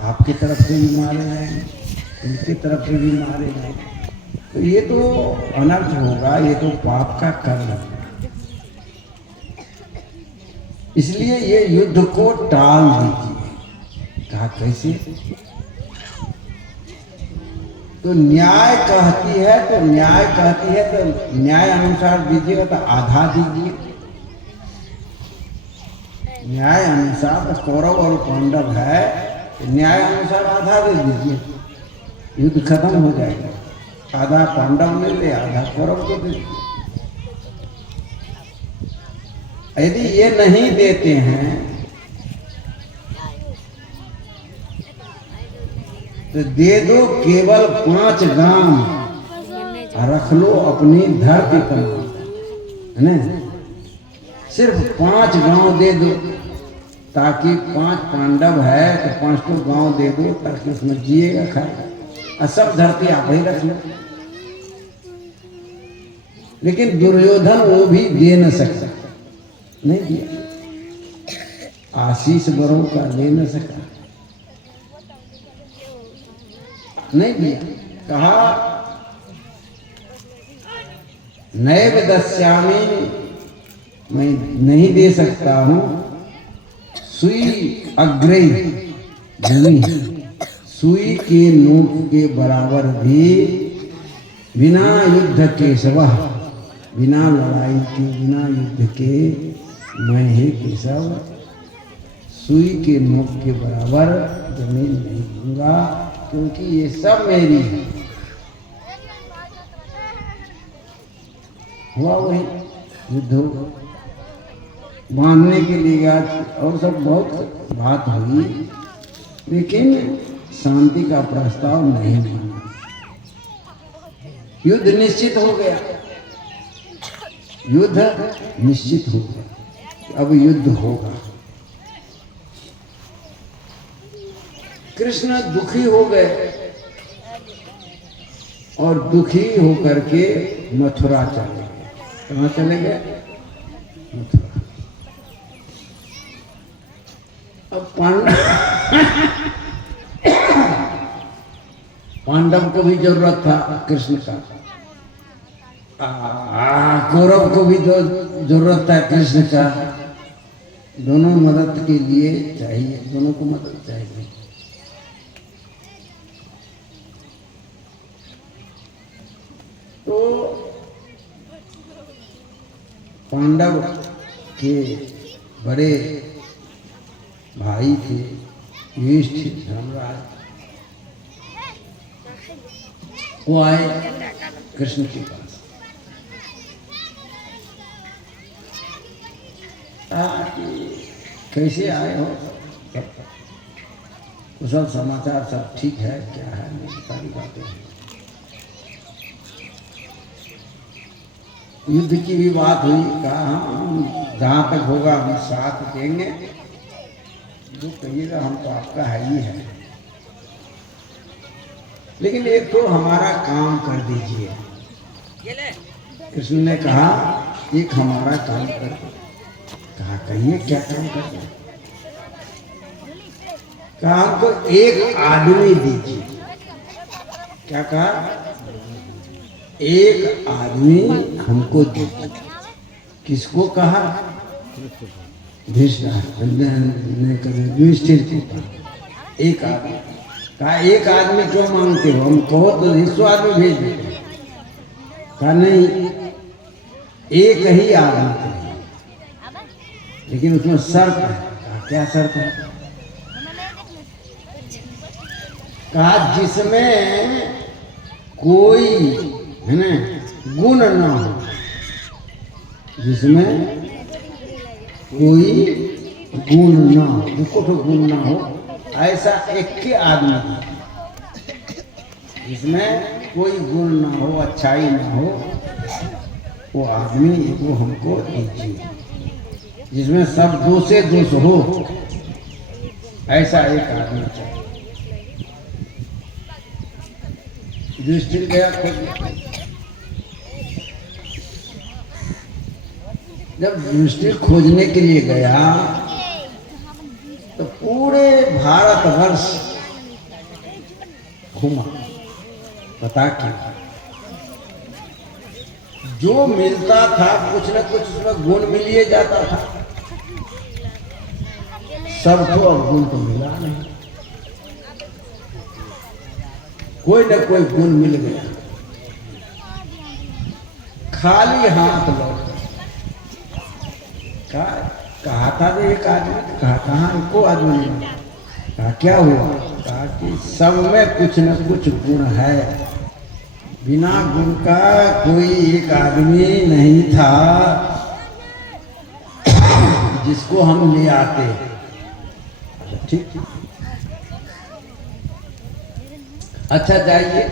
आपकी तरफ से भी मारे जाएंगे, उनकी तरफ से भी मारे जाएंगे। तो ये तो अनर्थ होगा, ये तो पाप का कर्म है। इसलिए ये युद्ध को टाल दीजिए। कहा कैसे? तो न्याय कहती है तो न्याय अनुसार दीजिएगा तो आधा दीजिए। न्याय अनुसार तो कौरव और पांडव है, तो न्याय अनुसार आधा दे दीजिए, युद्ध खत्म हो जाएगा। आधा पांडव ले ले, आधा कौरव को दे दीजिए। यदि ये नहीं देते हैं तो दे दो केवल 5 गांव, रख लो अपनी धरती पर, है ना? सिर्फ 5 गांव दे दो, ताकि 5 पांडव है तो 5 तो गांव दे दो, ताकि उसमें जिएगा खाएगा, और सब धरती आप ही रख लो। लेकिन दुर्योधन वो भी दे न सकता, नहीं दिया। आशीष बरों का ले न सका, नहीं दिया। कहा नैव दस्यामी, मैं नहीं दे सकता हूं। सुई अग्रे भूमि, सुई के नोक के बराबर भी बिना युद्ध के केशव, बिना लड़ाई के, बिना युद्ध के मैं ही केशव सुई के नोक के बराबर जमीन नहीं दूंगा, क्योंकि ये सब मेरी है। हुआ वही युद्ध हो, बांधने के लिए गया और सब बहुत बात हुई, लेकिन शांति का प्रस्ताव नहीं माना। युद्ध निश्चित हो गया, युद्ध निश्चित हो गया, अब युद्ध होगा। कृष्ण दुखी हो गए और दुखी होकर के मथुरा चले गए। कहाँ चले गए? मथुरा। अब पांडव को भी जरूरत था कृष्ण का, कौरव को भी जरूरत था कृष्ण का। दोनों मदद के लिए चाहिए, दोनों को मदद चाहिए। तो पांडव के बड़े भाई थे युधिष्ठिर, धर्मराज, वो आए कृष्ण के पास। कैसे आए हो? कुशल समाचार सब ठीक है? क्या है? सारी बातें हैं। युद्ध की भी बात हुई। कहा हम जहाँ तक होगा हम साथ देंगे, जो कहिएगा हम तो आपका है ही है, लेकिन एक तो हमारा काम कर दीजिए। कृष्ण ने कहा एक हमारा काम कर दो। कहा कहिए क्या काम कर दो? कहा हमको एक आदमी दीजिए। क्या कहा? एक आदमी हमको दीजिए। किसको कहा? युधिष्ठिर को। एक आदमी। कहा एक आदमी क्यों मांगते हो? हम कहो तो 100 आदमी भेज देते। कहा नहीं, एक ही आदमी चाहिए, लेकिन उसमें शर्त है। कहा क्या शर्त है? कहा जिसमें कोई है ना गुण ना हो, जिसमें कोई गुण ना हो, जिसको तो गुण ना हो, ऐसा एक के आदमी, जिसमें कोई गुण ना हो, अच्छाई ना हो, वो आदमी वो हमको दीजिए। जिसमें सब दोषे दोष हो, ऐसा एक आदमी चाहिए। युधिष्ठिर गया खोजने। जब युधिष्ठिर खोजने के लिए गया तो पूरे भारतवर्ष घुमा, पता क्यों? जो मिलता था कुछ न कुछ उसमें गुण मिल ही जाता था। सबको अब गुण तो मिला नहीं, कोई न कोई गुण मिल गया, खाली हाथ लौट। कहा था एक आदमी, कहा कहाँ एको आदमी नहीं, कहा क्या हुआ? कहा कि सब में कुछ न कुछ गुण है, बिना गुण का कोई एक आदमी नहीं था जिसको हम ले आते। ठीक, अच्छा जाइए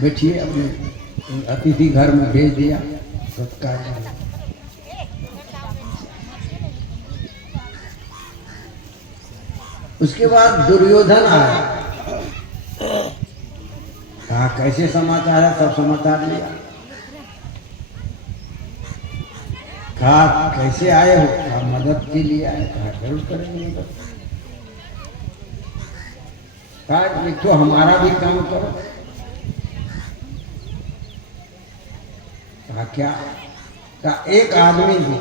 बैठिए, अपने अतिथि घर में भेज दिया सत्कार। उसके बाद दुर्योधन आया, कहा कैसे समाचार है? सब समाचार लिया। कहा कैसे आए हो? कहा मदद के लिए आए। कहा जरूर करेंगे मदद। कहा एक तो हमारा भी काम करो। कहा क्या? कहा एक आदमी दो।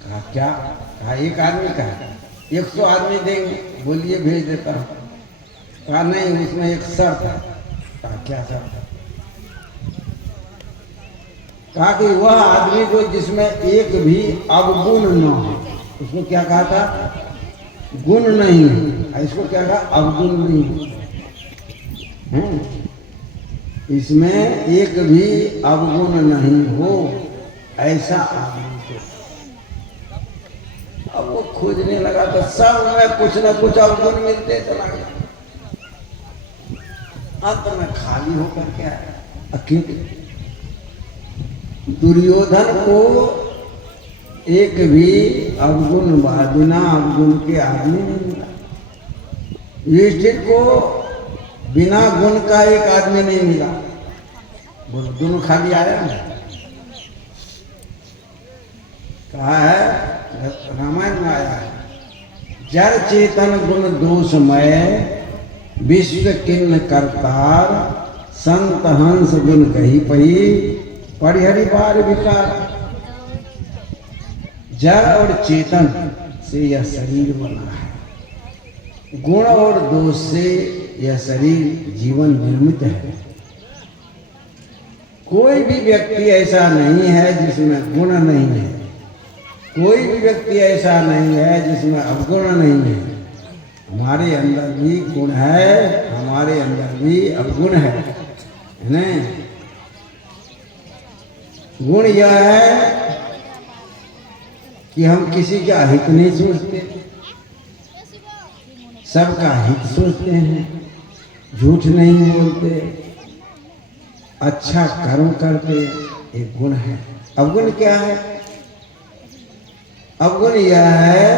कहा क्या? कहा एक आदमी का 100 आदमी देंगे, बोलिए भेज देता हूँ। कहा नहीं, उसमें एक शर्त है। कहा क्या शर्त है? कहा कि वह आदमी को जिसमें एक भी अवगुण न हो। उसको क्या कहा था? गुण नहीं है। इसको क्या कहा? अवगुण नहीं है। इसमें एक भी अवगुण नहीं हो, ऐसा आदमी को। अब वो खोजने लगा तो सब में कुछ न कुछ अवगुण मिलते चला गया। अंत में खाली होकर के आया अकेले। दुर्योधन को एक भी अवगुण, बिना अवगुण के आदमी नहीं मिला। युधिष्ठिर को बिना गुण का एक आदमी नहीं मिला। बोलो दोनों खाली आया ना? कहा है रामायण में आया है, जड़ चेतन गुण दोषमय, विश्व किन्न करतार, संत हंस गुण कही पही, परिहरि बार विकार। जड़ और चेतन से यह शरीर बना है, गुण और दोष से यह शरीर जीवन निर्मित है। कोई भी व्यक्ति ऐसा नहीं है जिसमें गुण नहीं है, कोई भी व्यक्ति ऐसा नहीं है जिसमें अवगुण नहीं है। हमारे अंदर भी गुण है, हमारे अंदर भी अवगुण है ना? गुण यह है कि हम किसी का हित नहीं सोचते, सबका हित सोचते हैं, झूठ नहीं बोलते, अच्छा कर्म करते, एक गुण है। अवगुण क्या है? अवगुण यह है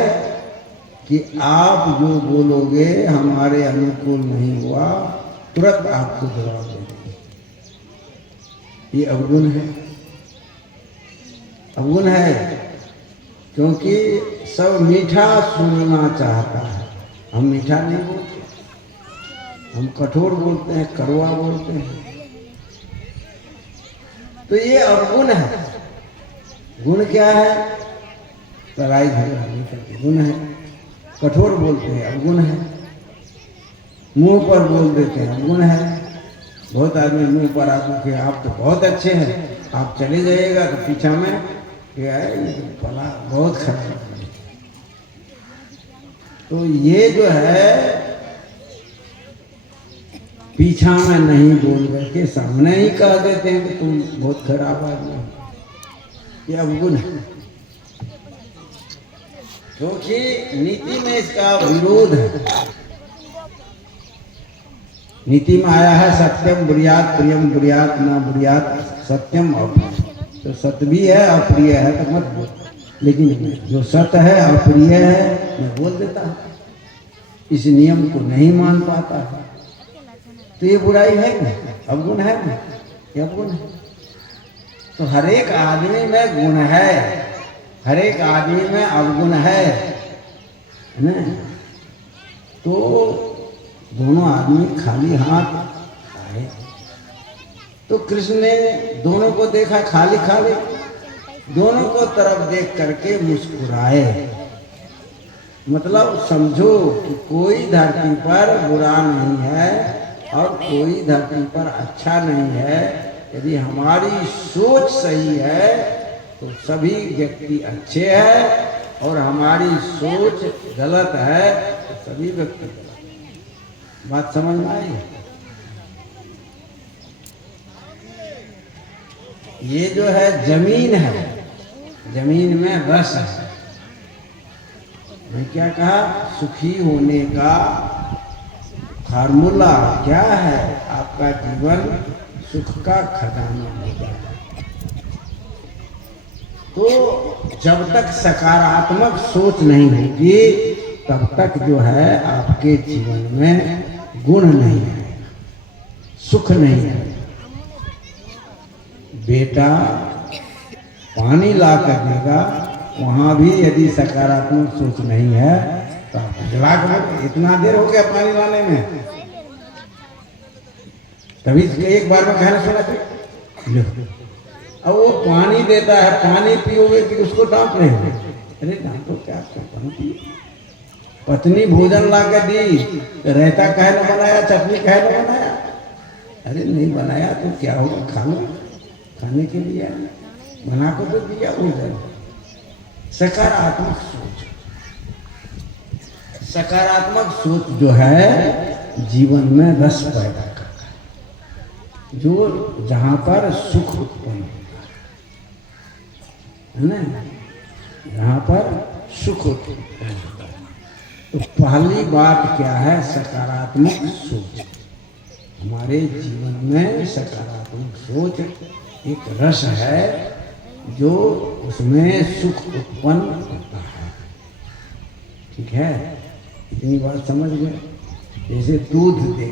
कि आप जो बोलोगे हमारे अनुकूल नहीं हुआ, तुरंत आपको जवाब देंगे। ये अवगुण है। अवगुण है क्योंकि सब मीठा सुनना चाहता है, हम मीठा नहीं बोलते, हम कठोर बोलते हैं, कड़वा बोलते हैं। तो ये अवगुण है। गुण क्या है? लड़ाई झगड़ा नहीं करते, गुण है। कठोर बोलते हैं, अवगुण है। मुंह पर बोल देते हैं, अवगुण है। बहुत आदमी मुंह पर आते कि आप तो बहुत अच्छे हैं, आप चले जाइएगा तो पीछा में क्या है, भला बहुत खराब है। तो ये जो है पीछा में नहीं बोल करके सामने ही कह देते हैं कि तुम बहुत खराब आदमी हो, ये अवगुण है। क्योंकि नीति में इसका विरोध है। नीति में आया है सत्यम बुरियात प्रियम बुरियात न बुरियात सत्यम अप्रिय। तो सत्य भी है, अप्रिय है तो मत बोल, लेकिन जो सत्य है अप्रिय है मैं बोल देता हूँ। इस नियम को नहीं मान पाता है तो ये बुराई है ना, अवगुण है ना, ये अवगुण है। तो हर एक आदमी में गुण है, हर एक आदमी में अवगुण है ना। तो दोनों आदमी खाली हाथ आए। तो कृष्ण ने दोनों को देखा खाली खाली, दोनों को तरफ देख करके मुस्कुराए। मतलब समझो कि कोई धरती पर बुरा नहीं है और कोई धरती पर अच्छा नहीं है। यदि हमारी सोच सही है तो सभी व्यक्ति अच्छे हैं, और हमारी सोच गलत है तो सभी व्यक्ति गलत हैं। बात समझ में आई? ये जो है जमीन है, जमीन में रस है। मैं क्या कहा? सुखी होने का फार्मूला क्या है? आपका जीवन सुख का खजाना हो जाए। तो जब तक सकारात्मक सोच नहीं होगी तब तक जो है आपके जीवन में गुण नहीं है, सुख नहीं है। बेटा पानी ला कर देगा, वहां भी यदि सकारात्मक सोच नहीं है तो आप जला। इतना देर हो गया पानी लाने में, तभी एक बार में कहना सुना चाहिए। अब वो पानी देता है, पानी पियोगे कि उसको डांट रहे हो? अरे डांटो क्या, पत्नी भोजन ला कर दी तो रहता कहे न बनाया, चटनी कहे न बनाया? अरे नहीं बनाया तो क्या होगा, खा लो, खाने के लिए बना को तो दिया भोजन। सकारात्मक सोच, सकारात्मक सोच जो है जीवन में रस पैदा करता है, जो जहां पर सुख उत्पन्न होता है ना, जहां पर सुख उत्पन्न होता है। तो पहली बात क्या है? सकारात्मक सोच। हमारे जीवन में सकारात्मक सोच एक रस है जो उसमें सुख उत्पन्न होता है। ठीक है, इतनी बात समझ गए? जैसे दूध दे